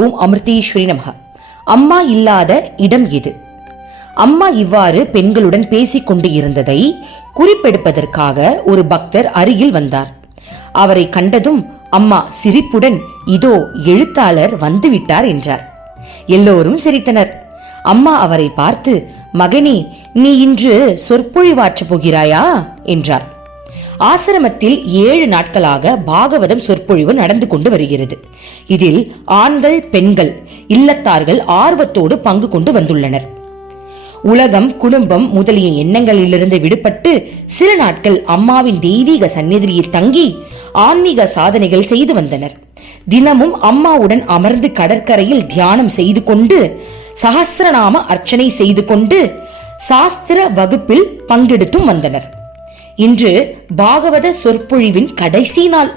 ஓம் அமிர்தேஸ்வரி நமக அம்மா இல்லாத இடம் எது? அம்மா இவ்வாறு பெண்களுடன் பேசிக் கொண்டு இருந்ததை குறிப்பெடுப்பதற்காக ஒரு பக்தர் அருகில் வந்தார். அவரை கண்டதும் அம்மா சிரிப்புடன் இதோ எழுத்தாளர் வந்துவிட்டார் என்றார். எல்லோரும் சிரித்தனர். அம்மா அவரை பார்த்து மகனே நீ இன்று சொற்பொழிவாற்றப் போகிறாயா? என்றார். ஆசிரமத்தில் ஏழு நாட்களாக பாகவதம் சொற்பொழிவு நடந்து கொண்டு வருகிறது. இதில் ஆண்கள் பெண்கள் இல்லத்தார்கள் ஆர்வத்தோடு பங்கு கொண்டு வந்துள்ளனர். உலகம் குடும்பம் முதலிய எண்ணங்களிலிருந்து விடுபட்டு சில நாட்கள் அம்மாவின் தெய்வீக சந்நிதியில் தங்கி ஆன்மீக சாதனைகள் செய்து வந்தனர். தினமும் அம்மாவுடன் அமர்ந்து கடற்கரையில் தியானம் செய்து கொண்டு சகசிரநாம அர்ச்சனை செய்து கொண்டு சாஸ்திர வகுப்பில் பங்கெடுத்தும் வந்தனர். இன்று பாகவத சொற்பொழிவின் கடைசி நாள்.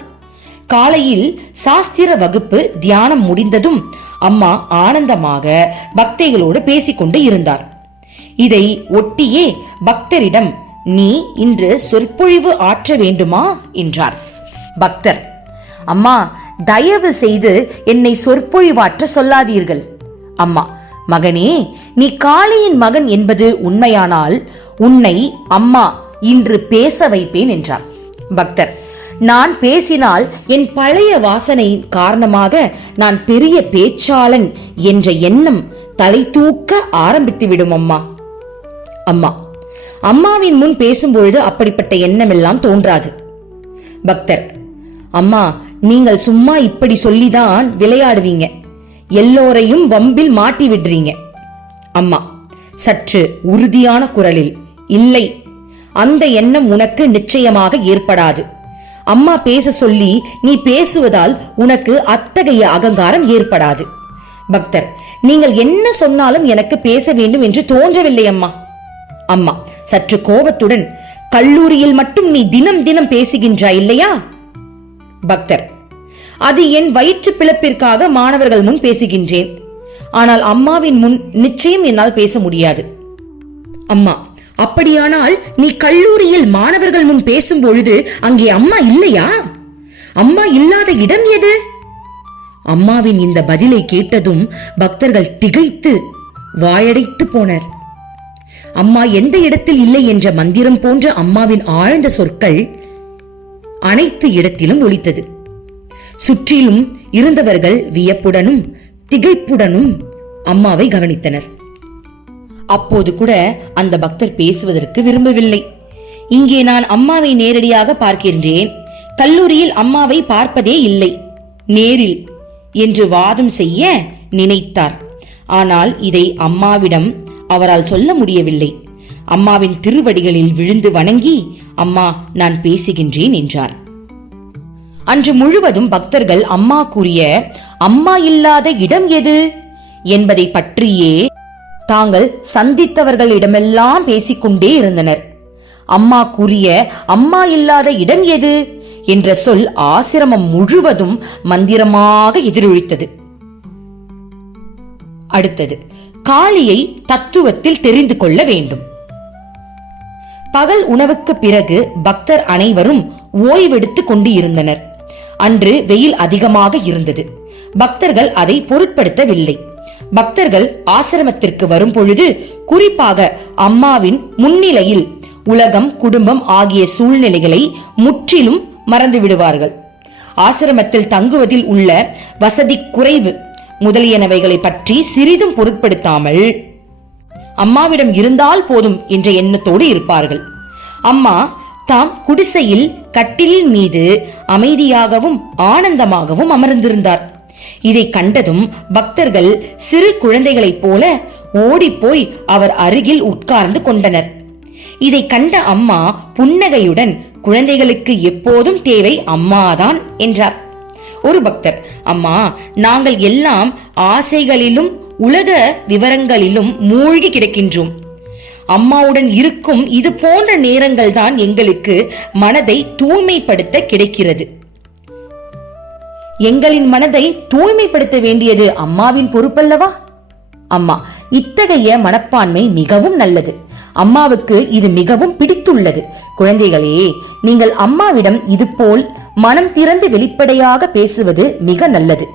காலையில் சாஸ்திர வகுப்பு தியானம் முடிந்ததும் அம்மா ஆனந்தமாக பக்தைகளோடு பேசிக்கொண்டு இருந்தார். இதை ஒட்டியே பக்தரிடம் நீ இன்று சொற்பொழிவு ஆற்ற வேண்டுமா? என்றார். பக்தர் அம்மா தயவு செய்து என்னை சொற்பொழிவாற்ற சொல்லாதீர்கள். அம்மா மகனே நீ காளியின் மகன் என்பது உண்மையானால் உன்னை அம்மா இன்று பேச வைப்பேன் என்றார். பக்தர் நான் பேசினால் என் பழைய வாசனை காரணமாக நான் பெரிய பேச்சாளன் என்ற எண்ணம் தலை தூக்க ஆரம்பித்து விடும் அம்மா. அம்மா அம்மாவின் முன் பேசும்பொழுது அப்படிப்பட்ட எண்ணம் எல்லாம் தோன்றாது. பக்தர் அம்மா நீங்கள் சும்மா இப்படி சொல்லிதான் விளையாடுவீங்க. எல்லோரையும் வம்பில் மாட்டி விடுறீங்க. அம்மா சற்று உறுதியான குரலில் இல்லை அந்த எண்ணம் உனக்கு நிச்சயமாக ஏற்படாது. அம்மா பேச சொல்லி நீ பேசுவதால் உனக்கு அத்தகைய அகங்காரம் ஏற்படாது. பக்தர் நீங்கள் என்ன சொன்னாலும் எனக்கு பேச வேண்டும் என்று தோன்றவில்லை அம்மா. அம்மா சற்று கோபத்துடன் கல்லூரியில் மட்டும் நீ தினம் தினம் பேசுகின்றாய் இல்லையா? பக்தர் அது என் வயிற்று பிளப்பிற்காக மாணவர்கள் முன் பேசுகின்றேன். ஆனால் அம்மாவின் முன் நிச்சயம் என்னால் பேச முடியாது. அம்மா அப்படியானால் நீ கல்லூரியில் மாணவர்கள் முன் பேசும் பொழுது அங்கே அம்மா இல்லையா? அம்மா இல்லாத இடம் எது? அம்மாவின் இந்த பதிலை கேட்டதும் பக்தர்கள் திகைத்து வாயடைத்து போனர். அம்மா எந்த இடத்தில் இல்லை என்ற மந்திரம் போன்ற அம்மாவின் ஆழ்ந்த சொற்கள் அனைத்து இடத்திலும் ஒலித்தது. சுற்றிலும் இருந்தவர்கள் வியப்புடனும் திகைப்புடனும் அம்மாவை கவனித்தனர். அப்போது கூட அந்த பக்தர் பேசுவதற்கு விரும்பவில்லை. இங்கே நான் அம்மாவை நேரடியாக பார்க்கின்றேன். கல்லூரியில் அம்மாவை பார்ப்பதே இல்லை. நேரில் என்று வாதம் செய்ய நினைத்தார். ஆனால் இதை அம்மாவிடம் அவரால் சொல்ல முடியவில்லை. அம்மாவின் திருவடிகளில் விழுந்து வணங்கி அம்மா நான் பேசுகின்றேன் என்றார். அன்று முழுவதும் பக்தர்கள் அம்மா கூறிய அம்மா இல்லாத இடம் எது? என்பதை பற்றியே தாங்கள் சந்தித்தவர்களிடமெல்லாம் பேசிக்கொண்டே இருந்தனர். அம்மா கூறிய அம்மா இல்லாத இடம் எது? என்ற சொல் ஆசிரமம் முழுவதும் மந்திரமாக எதிரொலித்தது. அடுத்தது காளியை தத்துவத்தில் தெரிந்து கொள்ள வேண்டும். பகல் உணவுக்கு பிறகு பக்தர் அனைவரும் ஓய்வெடுத்துக் கொண்டு இருந்தனர் அன்று வெயில் அதிகமாக இருந்தது. பக்தர்கள் அதை பொருட்படுத்தவில்லை. பக்தர்கள் ஆசிரமத்திற்கு வரும் பொழுது குறிப்பாக அம்மாவின் முன்னிலையில் உலகம் குடும்பம் ஆகிய சூழ்நிலைகளை முற்றிலும் மறந்து விடுவார்கள் ஆசிரமத்தில் தங்குவதில் உள்ள வசதி குறைவு முதலியனவைகளை பற்றி சிறிதும் பொருட்படுத்தாமல் அம்மாவிடம் இருந்தால் போதும் என்ற எண்ணத்தோடு இருப்பார்கள். அம்மா தாம் குடிசையில் கட்டிலின் மீது அமைதியாகவும் ஆனந்தமாகவும் அமர்ந்திருந்தார். இதை கண்டதும் பக்தர்கள் சிறு குழந்தைகளைப் போல ஓடிப்போய் அவர் அருகில் உட்கார்ந்து கொண்டனர். இதை கண்ட அம்மா புன்னகையுடன் குழந்தைகளுக்கு எப்போதும் தேவை அம்மாதான் என்றார். ஒரு பக்தர் அம்மா நாங்கள் எல்லாம் ஆசைகளிலும் உலக விவரங்களிலும் மூழ்கி கிடக்கின்றோம். அம்மாவுடன் இருக்கும் இது போன்ற நேரங்கள் தான் எங்களுக்கு மனதை தூய்மைப்படுத்த கிடைக்கிறது. எங்களின் மனதை தூய்மைப்படுத்த வேண்டியது அம்மாவின் பொறுப்பல்லவா? அம்மா இத்தகைய மனப்பான்மை மிகவும் நல்லது. அம்மாவுக்கு இது மிகவும் பிடித்துள்ளது. குழந்தைகளே நீங்கள் அம்மாவிடம் இதுபோல் மனம் திறந்து வெளிப்படையாக பேசுவது மிக நல்லது.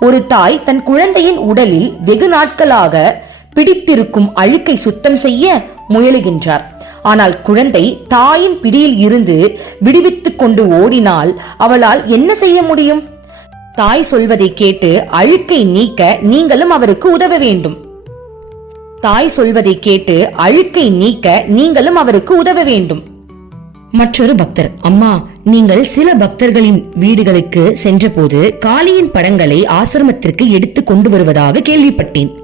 ஒரு தாய் தன் குழந்தையின் உடலில் வெகு நாட்களாக பிடித்திருக்கும் அழுக்கை சுத்தம் செய்ய முயலுகின்றார். ஆனால் குழந்தை தாயின் பிடியில் இருந்து விடுவித்துக் கொண்டு ஓடினால் அவளால் என்ன செய்ய முடியும்? தாய் சொல்வதை கேட்டு அழுக்கை நீக்க நீங்களும் அவருக்கு உதவ வேண்டும். தாய் சொல்வதை கேட்டு அழுக்கை நீக்க நீங்களும் அவருக்கு உதவ வேண்டும். மற்றொரு பக்தர் அம்மா நீங்கள் சில பக்தர்களின் வீடுகளுக்கு சென்றபோது காளியின் படங்களை ஆசிரமத்திற்கு எடுத்து கொண்டு வருவதாக கேள்விப்பட்டேன்.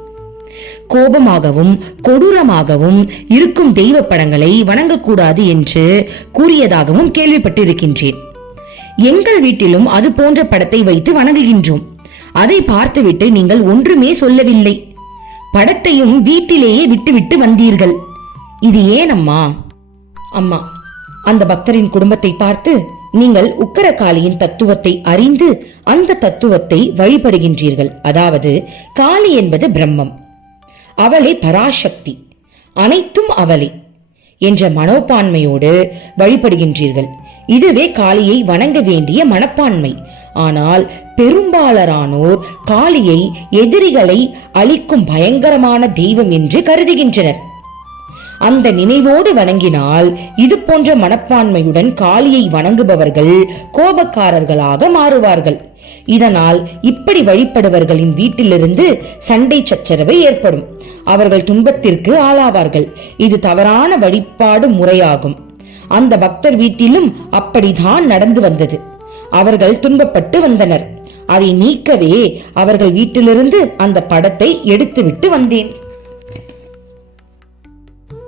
கோபமாகவும் கொடூரமாகவும் இருக்கும் தெய்வ படங்களை வணங்கக்கூடாது என்று கூறியதாகவும் கேள்விப்பட்டிருக்கின்றேன். எங்கள் வீட்டிலும் அது போன்ற படத்தை வைத்து வணங்குகின்றோம். அதை பார்த்துவிட்டு நீங்கள் ஒன்றுமே சொல்லவில்லை. படத்தையும் வீட்டிலேயே விட்டுவிட்டு வந்தீர்கள். இது ஏன் அம்மா? அம்மா அந்த பக்தரின் குடும்பத்தை பார்த்து நீங்கள் உக்கரகாளியின் தத்துவத்தை அறிந்து அந்த தத்துவத்தை வழிபடுகின்றீர்கள். அதாவது காளி என்பது பிரம்மம். அவளே பராசக்தி. அனைத்தும் அவளே என்ற மனோப்பான்மையோடு வழிபடுகின்றீர்கள். இதுவே காளியை வணங்க வேண்டிய மனப்பான்மை. ஆனால் பெரும்பாலரானோர் காளியை எதிரிகளை அழிக்கும் பயங்கரமான தெய்வம் என்று கருதுகின்றனர். அந்த நினைவோடு வணங்கினால் இது போன்ற மனப்பான்மையுடன் காளியை வணங்குபவர்கள் கோபக்காரர்களாக மாறுவார்கள். இதனால் இப்படி வழிபடுவர்களின் வீட்டிலிருந்து சண்டை சச்சரவு ஏற்படும். அவர்கள் துன்பத்திற்கு ஆளாவார்கள். இது தவறான வழிபாடு முறையாகும். அந்த பக்தர் வீட்டிலும் அப்படிதான் நடந்து வந்தது. அவர்கள் துன்பப்பட்டு வந்தனர். அதை நீக்கவே அவர்கள் வீட்டிலிருந்து அந்த படத்தை எடுத்துவிட்டு வந்தேன்.